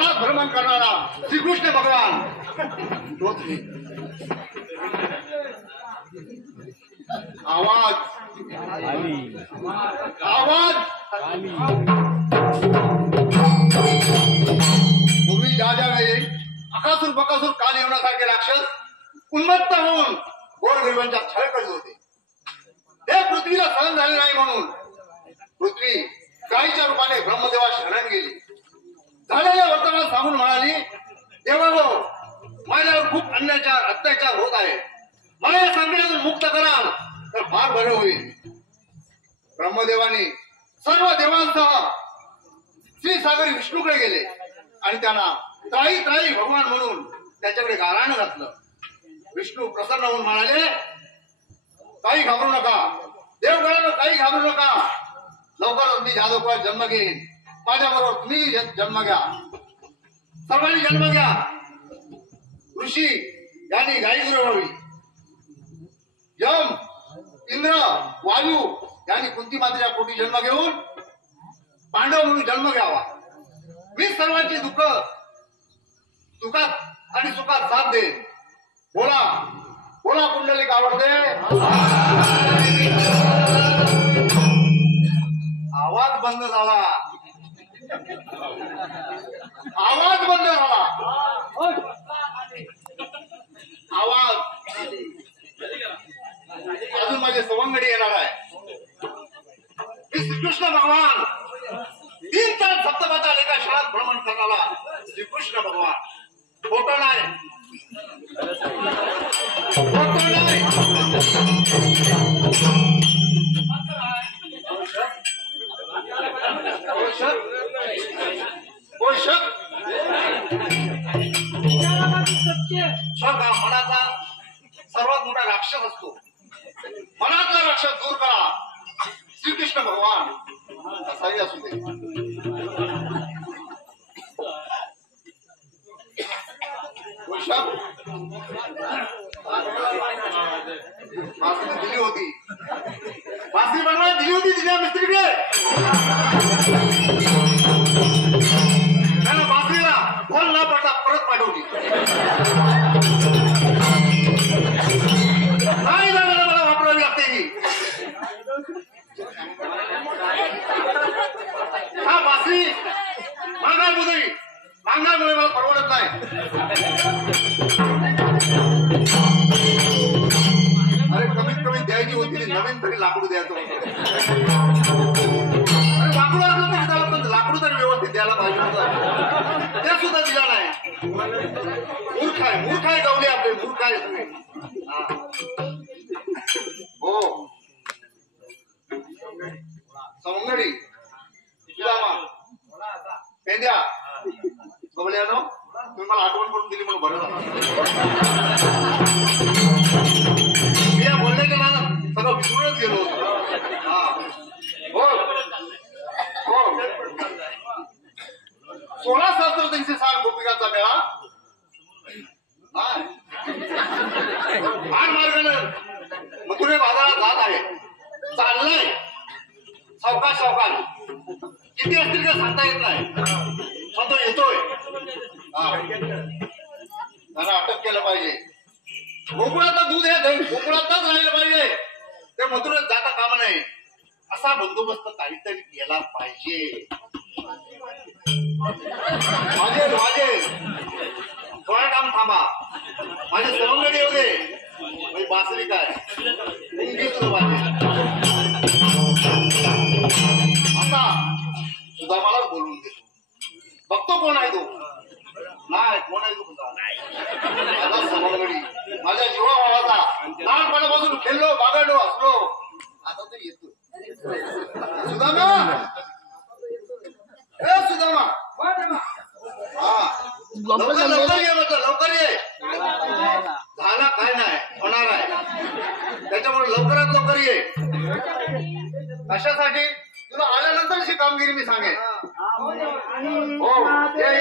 क्षणात भ्रमण करणारा श्रीकृष्ण भगवान तोच मी. आवाज आवाज पूर्वी ज्या वेळी अकासूर बकासूर काल येवण्यासारखे राक्षस उन्मत्त होऊन गोरगरिबांच्या छळ करीत होते, ते पृथ्वीला सहन झाले नाही म्हणून पृथ्वी गायीच्या रूपाने ब्रह्मदेवा शरण गेली. झालेल्या वर्तमान सांगून म्हणाली, देवाभाऊ माझ्यावर खूप अत्याचार होत आहे, मला या संकटातून मुक्त कराल तर फार बरे होईल. ब्रह्मदेवाने सर्व देवांसह श्रीसागरी विष्णूकडे गेले आणि त्यांना त्राई त्राई भगवान म्हणून त्याच्याकडे गाराणं घातलं. विष्णू प्रसन्न होऊन म्हणाले, काही घाबरू नका देवगणांनो, काही घाबरू नका, लवकरच मी जादूपात जन्म घेईन, माझ्याबरोबर तुम्ही जन्म घ्या, सर्वांनी जन्म घ्या. ऋषी यांनी गायी गिरवावी, यम इंद्र वायू यांनी कुंती मातेच्या पोटी जन्म घेऊन पांडव म्हणून जन्म घ्यावा. मी सर्वांची दुःखात आणि सुखात साथ दे. बोला बोला कुंडलिक आवडते. आवाज बंद झाला, आवाज बंद झाला, आवाज. अजून माझे सवंगडी येणार आहे. श्रीकृष्ण भगवान 3 तास सप्तपथात एका क्षणात भ्रमण करणारा श्रीकृष्ण भगवान. फोटो नाही, फोटो नाही. हा मनाचा सर्वात मोठा राक्षस असतो. मनातला राक्षस दूर करा श्रीकृष्ण भगवान असाही असू दे. दिली होती, बासरी बनवायला दिली होती तिच्या मिस्त्रीकडे. त्याला बासरीला खोल न पडता परत पाठवली. नाही झालं, मला वापरावी लागते ही. हा बासरी मांगाल बुजरी, मांगालमुळे मला परवडत नाही. अरे कमीत कमी द्यायची होती, नवीन तरी लाकूड द्यायचं होतं. अरे लाकूड असलं तरी त्याला पण लाकूड तरी व्यवस्थित द्यायला पाहिजे होतं, ते सुद्धा दिला नाही. मूर्ख आहे, मूर्ख आहे गवले आपले, मूर्ख आहे तुम्ही. हो सवंगडी सुदामा पेंद्या गवल्यानो, तुम्ही मला आठवण करून दिली म्हणून बरं झालं. मी या बोलण्याच्या नादात सगळं विसरूनच गेलो होतो. हा हो हो 16 सहस्त्र 360 गोपिकांचा मेळा 8 मार्गानं मथुरे बाजारात जात आहे, चाललंय सावकाश सावकाश. किती असतील का सांगता येत नाही, पण तो येतोय. त्यांना अटक केलं पाहिजे. गोकुळाचं दूध हे गोकुळातच राहिलं पाहिजे, ते मथुरेत जाता कामा नये. असा बंदोबस्त काहीतरी केला पाहिजे. वाजेल वाजेल, थोडा काम थांबा. माझे सवंगडी येऊ दे, माझी बासरी काय मुंगी सुद्धा वाजेल. आता सुद्धा मलाच बोलवून देतो. बघतो कोण आहे तो. नाही कोण आहे तो माझा सवंगडी, माझ्या जीवा भावाचा. लहानपणापासून खेळलो, बागडलो, हसलो, आता तो येतो. सुदामा, ए सुदामा, हा लवकर लवकर ये म्हटलं, लवकर ये. झाला काय नाही होणार आहे, त्याच्यामुळे लवकरात लवकर ये. कशासाठी? तुला आल्यानंतरची कामगिरी मी सांगेन. हो ये.